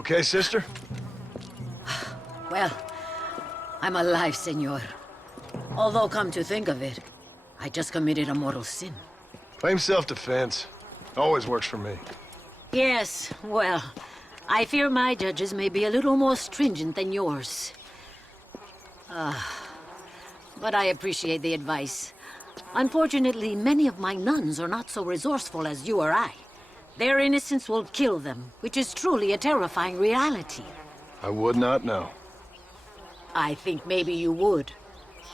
okay, sister? Well, I'm alive, senor. Although, come to think of it, I just committed a mortal sin. Claim self-defense. Always works for me. Yes, well, I fear my judges may be a little more stringent than yours. But I appreciate the advice. Unfortunately, many of my nuns are not so resourceful as you or I. Their innocence will kill them, which is truly a terrifying reality. I would not know. I think maybe you would.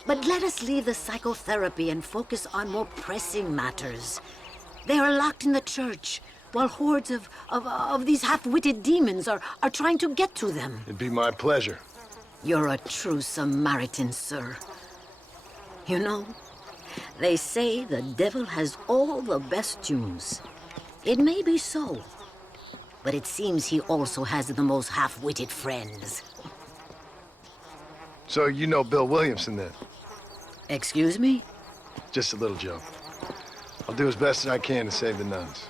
But let us leave the psychotherapy and focus on more pressing matters. They are locked in the church, while hordes of these half-witted demons are trying to get to them. It'd be my pleasure. You're a true Samaritan, sir. You know, they say the devil has all the best tunes. It may be so, but it seems he also has the most half-witted friends. So you know Bill Williamson, then? Excuse me? Just a little joke. I'll do as best as I can to save the nuns.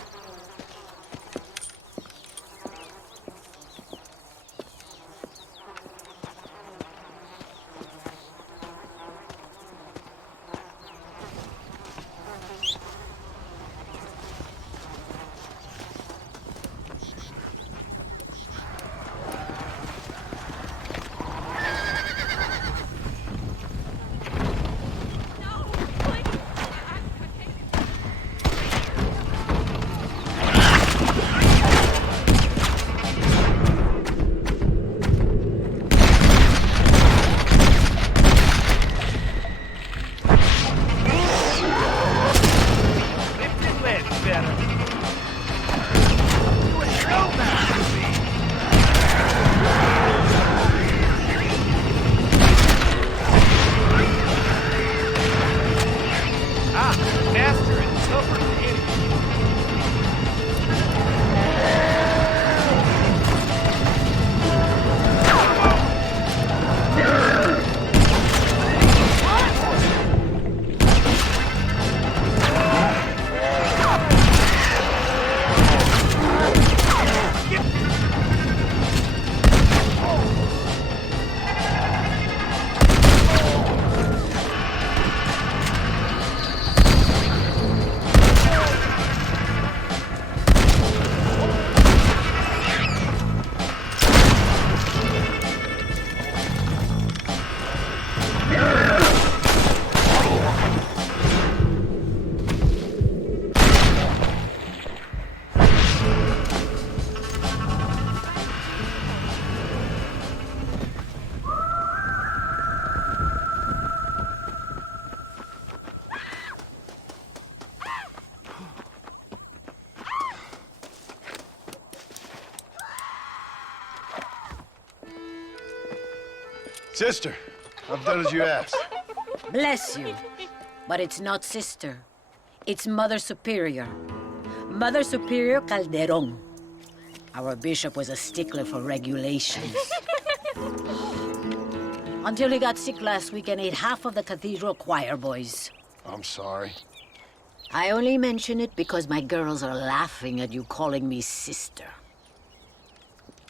Sister, I've done as you asked. Bless you. But it's not sister. It's Mother Superior. Mother Superior Calderon. Our bishop was a stickler for regulations. Until he got sick last week and ate half of the cathedral choir boys. I'm sorry. I only mention it because my girls are laughing at you calling me sister.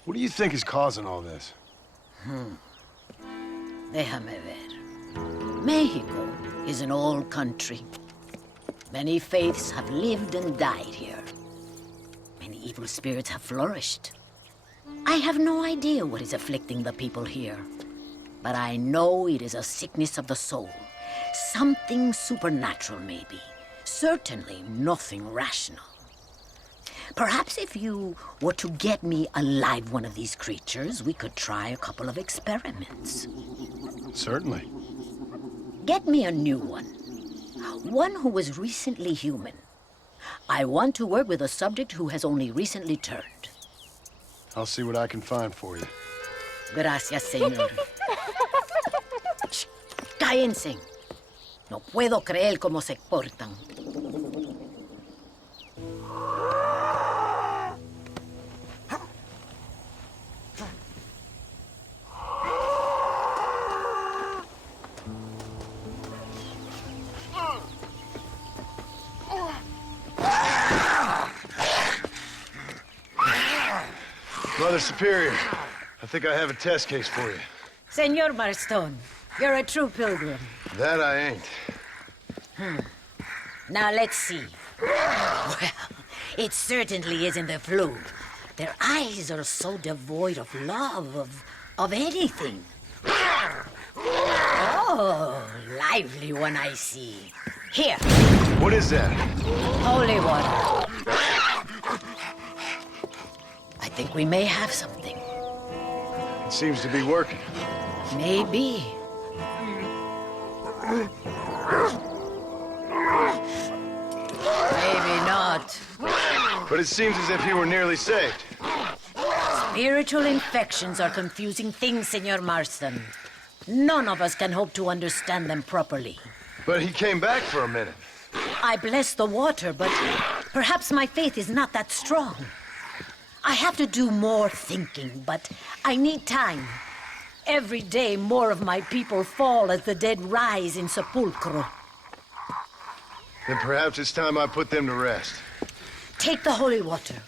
What do you think is causing all this? Déjame ver. Mexico is an old country. Many faiths have lived and died here. Many evil spirits have flourished. I have no idea what is afflicting the people here. But I know it is a sickness of the soul. Something supernatural, maybe. Certainly nothing rational. Perhaps if you were to get me alive one of these creatures, we could try a couple of experiments. Certainly. Get me a new one. One who was recently human. I want to work with a subject who has only recently turned. I'll see what I can find for you. Gracias, señor. Shh, cállense. No puedo creer cómo se portan. Mother Superior, I think I have a test case for you. Senor Marston, you're a true pilgrim. That I ain't. Now let's see. Well, it certainly isn't the flu. Their eyes are so devoid of love, of anything. Oh, lively one I see. Here. What is that? Holy water. I think we may have something. It seems to be working. Maybe. Maybe not. But it seems as if you were nearly saved. Spiritual infections are confusing things, Senor Marston. None of us can hope to understand them properly. But he came back for a minute. I bless the water, but perhaps my faith is not that strong. I have to do more thinking, but I need time. Every day, more of my people fall as the dead rise in sepulchro. Then perhaps it's time I put them to rest. Take the holy water.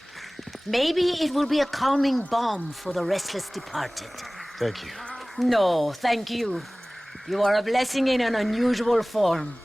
Maybe it will be a calming balm for the restless departed. Thank you. No, thank you. You are a blessing in an unusual form.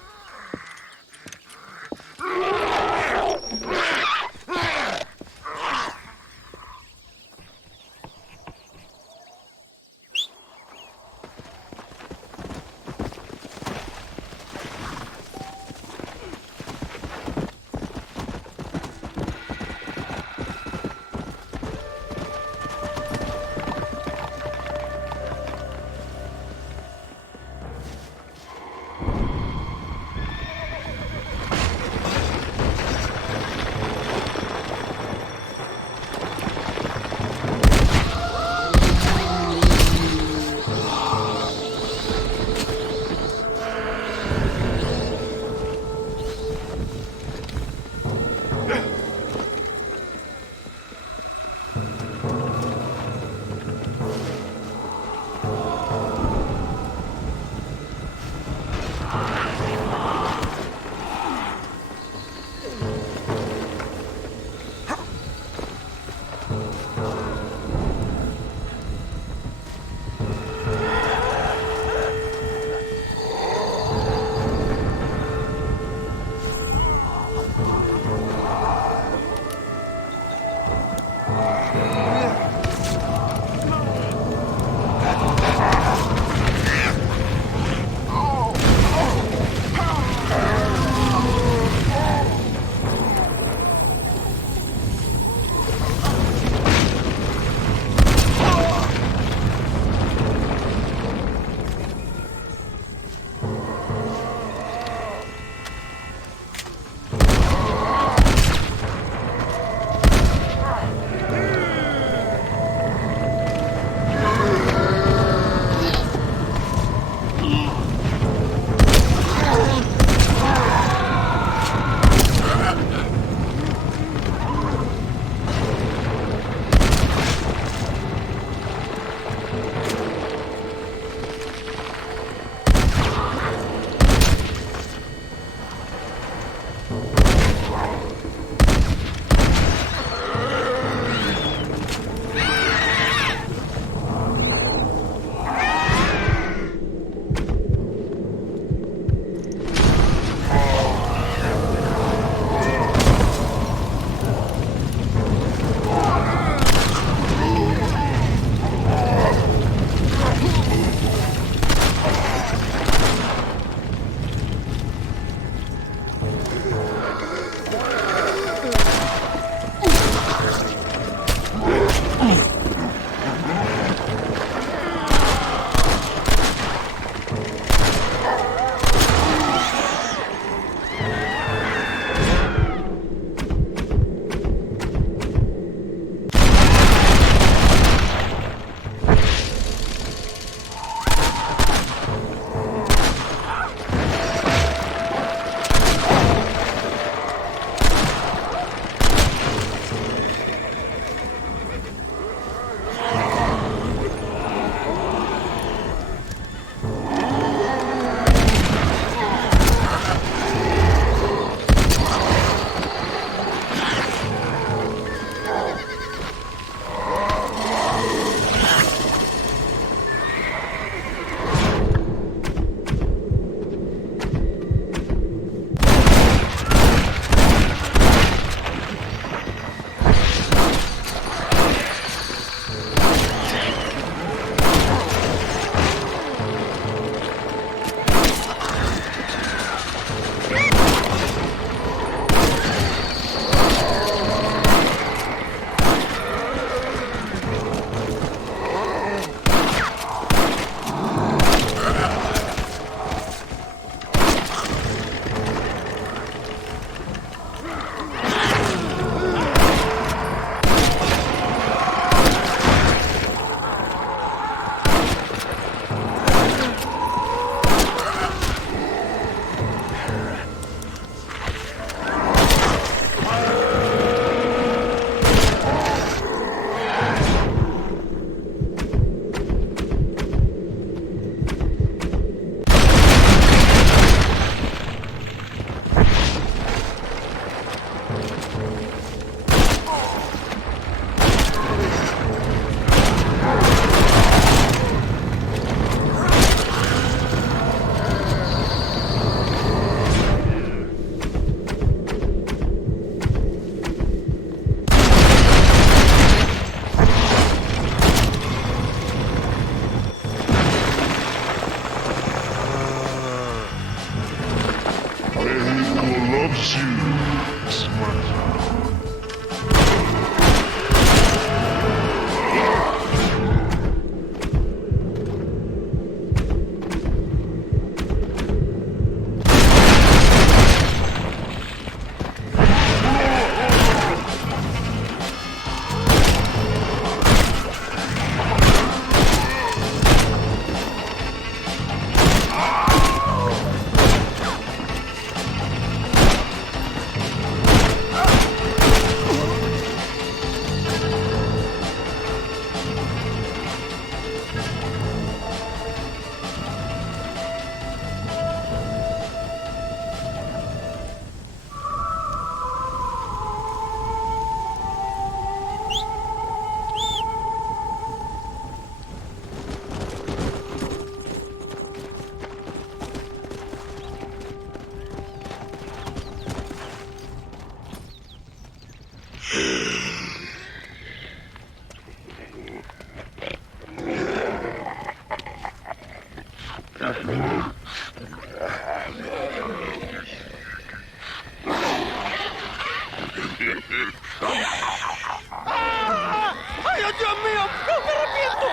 ¡Ay, Dios mío! ¡No, me arrepiento!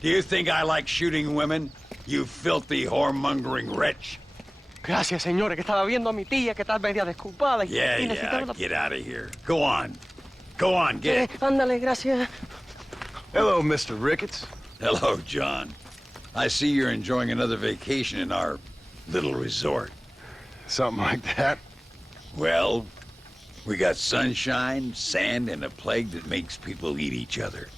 Do you think I like shooting women, you filthy whoremongering wretch? Gracias, señores, que estaba viendo a mi tía que está media desculpada Yeah, y necesitaba una... get out of here. Go on. Go on, get it. Ándale, gracias. Hello, Mr. Ricketts. Hello, John. I see you're enjoying another vacation in our little resort. Something like that. Well, we got sunshine, sand, and a plague that makes people eat each other.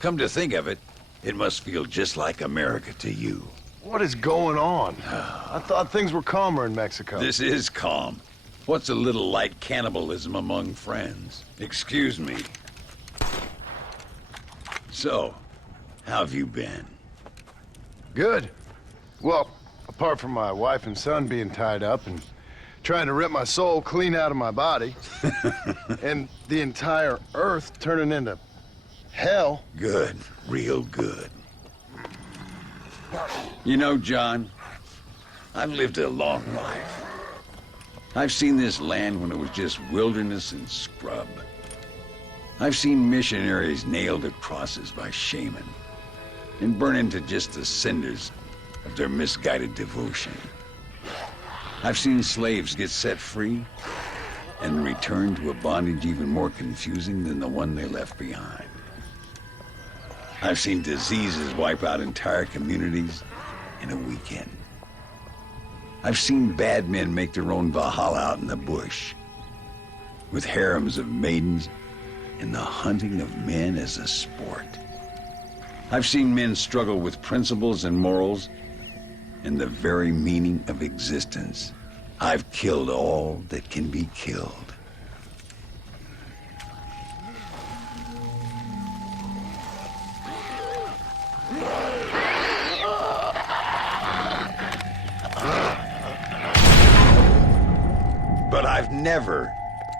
Come to think of it, it must feel just like America to you. What is going on? I thought things were calmer in Mexico. This is calm. What's a little light cannibalism among friends? Excuse me. So, how have you been? Good. Well, apart from my wife and son being tied up and trying to rip my soul clean out of my body, and the entire Earth turning into hell. Good. Real good. You know, John, I've lived a long life. I've seen this land when it was just wilderness and scrub. I've seen missionaries nailed to crosses by shaman and burn into just the cinders of their misguided devotion. I've seen slaves get set free and return to a bondage even more confusing than the one they left behind. I've seen diseases wipe out entire communities in a weekend. I've seen bad men make their own Valhalla out in the bush, with harems of maidens and the hunting of men as a sport. I've seen men struggle with principles and morals and the very meaning of existence. I've killed all that can be killed. But I've never,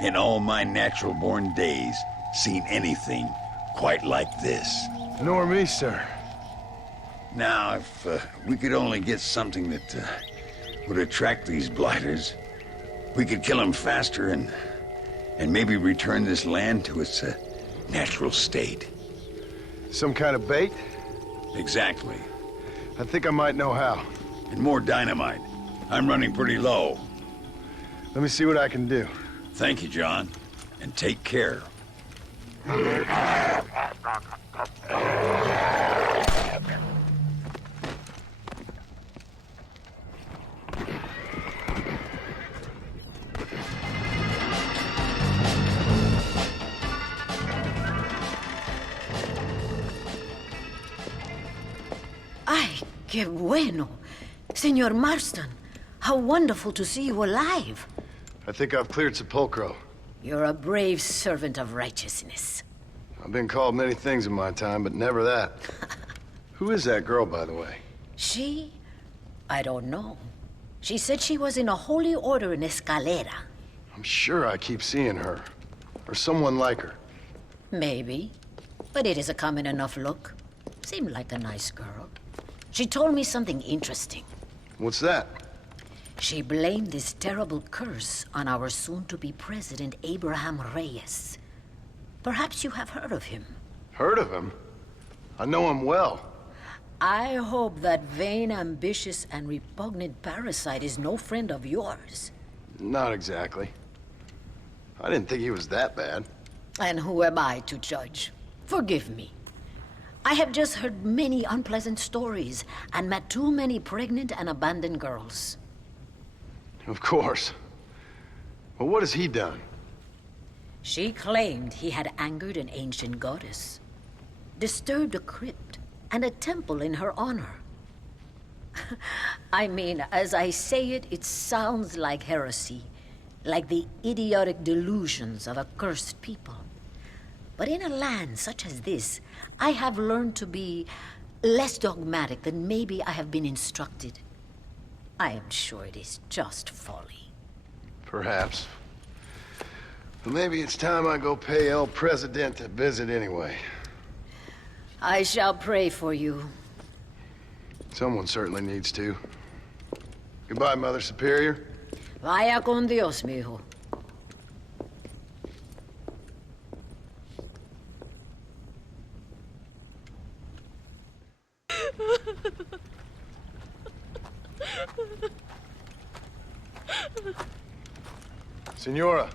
in all my natural-born days, seen anything quite like this. Nor me, sir. Now, if we could only get something that would attract these blighters, we could kill them faster and maybe return this land to its natural state. Some kind of bait? Exactly. I think I might know how. And more dynamite. I'm running pretty low. Let me see what I can do. Thank you, John. And take care. Ay, qué bueno. Señor Marston, how wonderful to see you alive. I think I've cleared Sepulcro. You're a brave servant of righteousness. I've been called many things in my time, but never that. Who is that girl, by the way? She? I don't know. She said she was in a holy order in Escalera. I'm sure I keep seeing her. Or someone like her. Maybe. But it is a common enough look. Seemed like a nice girl. She told me something interesting. What's that? She blamed this terrible curse on our soon-to-be president, Abraham Reyes. Perhaps you have heard of him. Heard of him? I know him well. I hope that vain, ambitious, and repugnant parasite is no friend of yours. Not exactly. I didn't think he was that bad. And who am I to judge? Forgive me. I have just heard many unpleasant stories and met too many pregnant and abandoned girls. Of course. Well, what has he done? She claimed he had angered an ancient goddess, disturbed a crypt and a temple in her honor. I mean, as I say it, it sounds like heresy, like the idiotic delusions of a cursed people. But in a land such as this, I have learned to be less dogmatic than maybe I have been instructed. I am sure it is just folly. Perhaps. But maybe it's time I go pay El Presidente a visit anyway. I shall pray for you. Someone certainly needs to. Goodbye, Mother Superior. Vaya con Dios, mijo. Senora,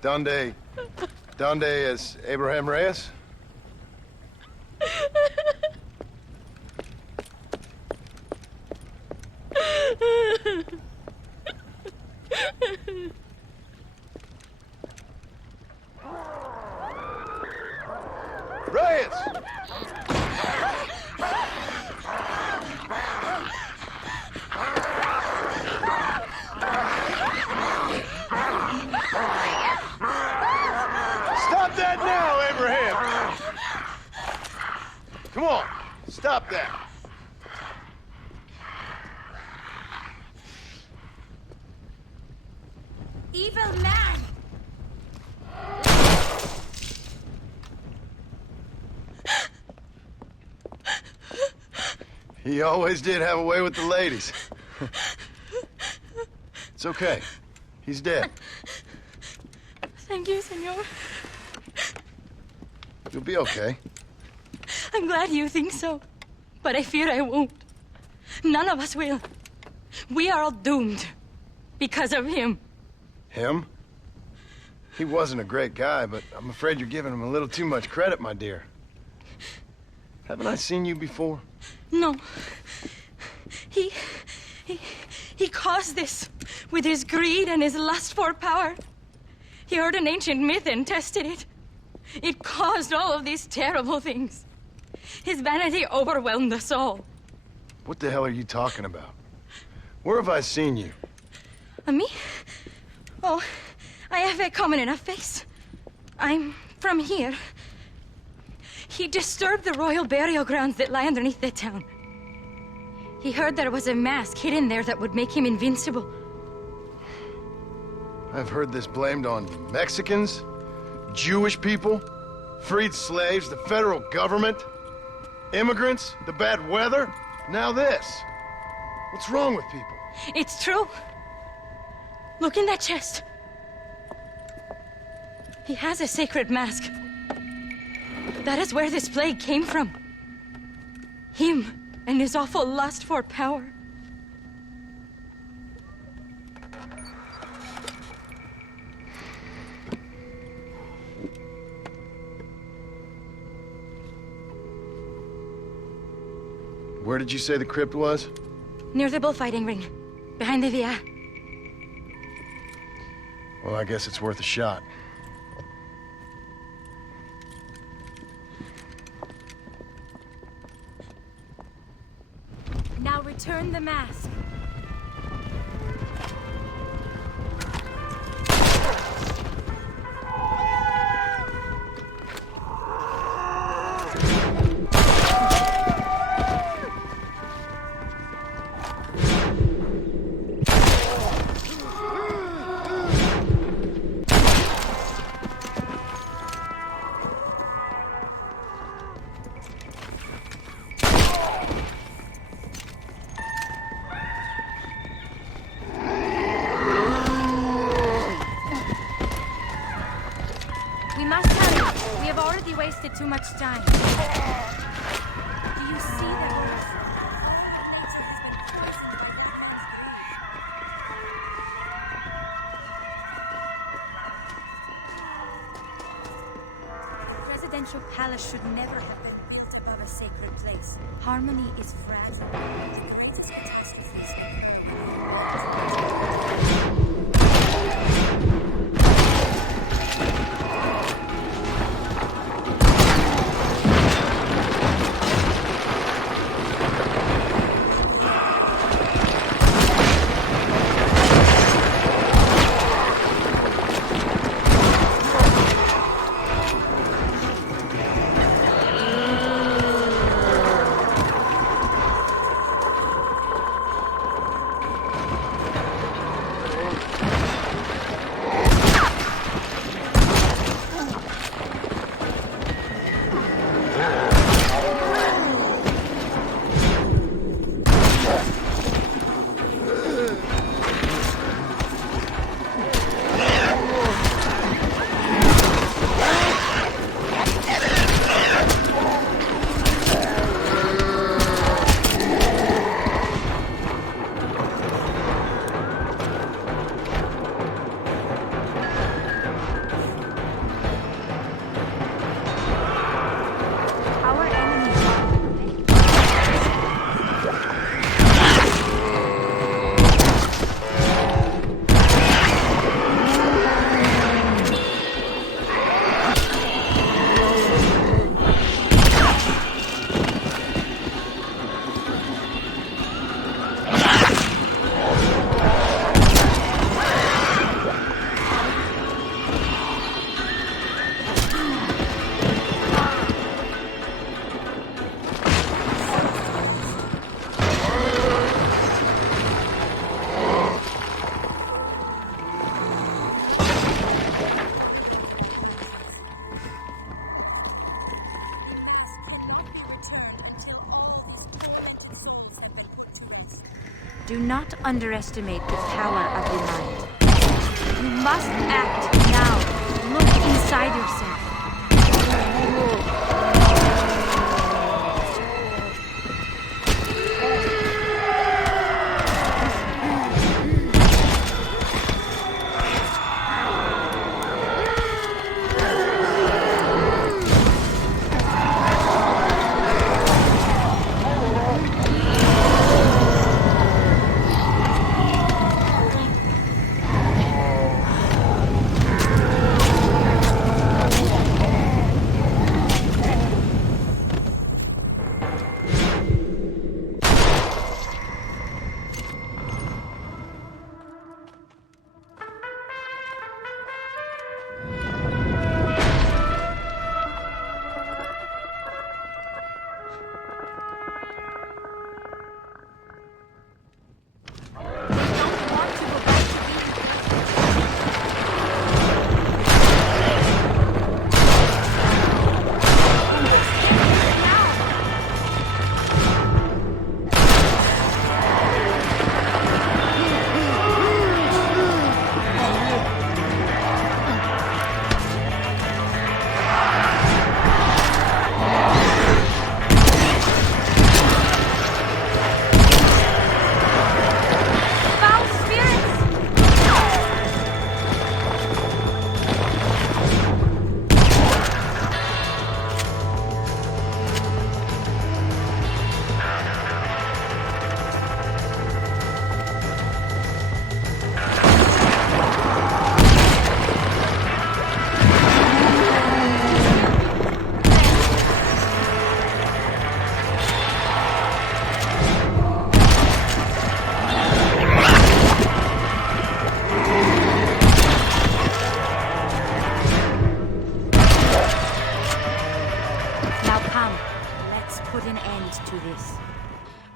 donde es Abraham Reyes? Reyes! Stop that now, Abraham! Come on, stop that. Evil man! He always did have a way with the ladies. It's okay. He's dead. Thank you, senor. You'll be okay. I'm glad you think so. But I fear I won't. None of us will. We are all doomed. Because of him. Him? He wasn't a great guy, but I'm afraid you're giving him a little too much credit, my dear. Haven't I seen you before? No. He caused this with his greed and his lust for power. He heard an ancient myth and tested it. It caused all of these terrible things. His vanity overwhelmed us all. What the hell are you talking about? Where have I seen you? Me? Oh, I have a common enough face. I'm from here. He disturbed the royal burial grounds that lie underneath the town. He heard there was a mask hidden there that would make him invincible. I've heard this blamed on Mexicans, Jewish people, freed slaves, the federal government, immigrants, the bad weather, now this. What's wrong with people? It's true. Look in that chest. He has a sacred mask. That is where this plague came from. Him and his awful lust for power. Where did you say the crypt was? Near the bullfighting ring. Behind the Via. Well, I guess it's worth a shot. Now return the mask. We have already wasted too much time. Do you see that? Presidential palace should never have been above a sacred place. Harmony is fragile. Do not underestimate the power of the mind. You must act now. Look inside yourself.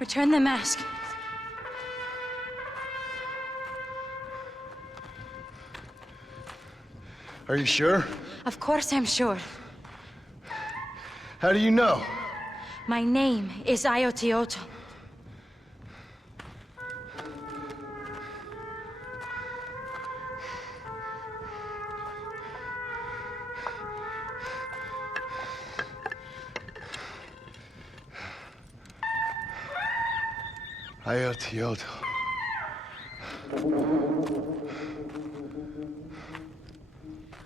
Return the mask. Are you sure? Of course I'm sure. How do you know? My name is Ayotioto. Ayotioto.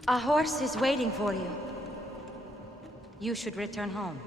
A horse is waiting for you. You should return home.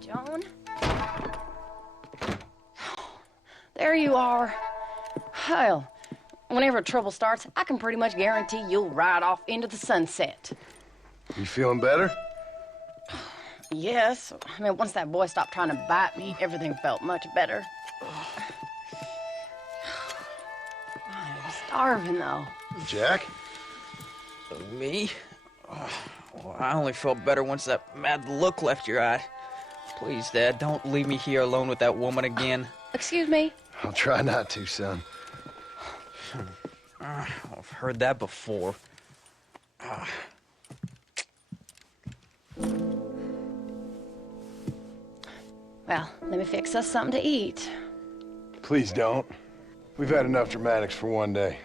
John? There you are. Hell, whenever trouble starts, I can pretty much guarantee you'll ride off into the sunset. You feeling better? Yes. I mean, once that boy stopped trying to bite me, everything felt much better. I'm starving, though. Jack? Me? Well, I only felt better once that mad look left your eye. Please, Dad, don't leave me here alone with that woman again. Excuse me? I'll try not to, son. I've heard that before. Well, let me fix us something to eat. Please don't. We've had enough dramatics for one day.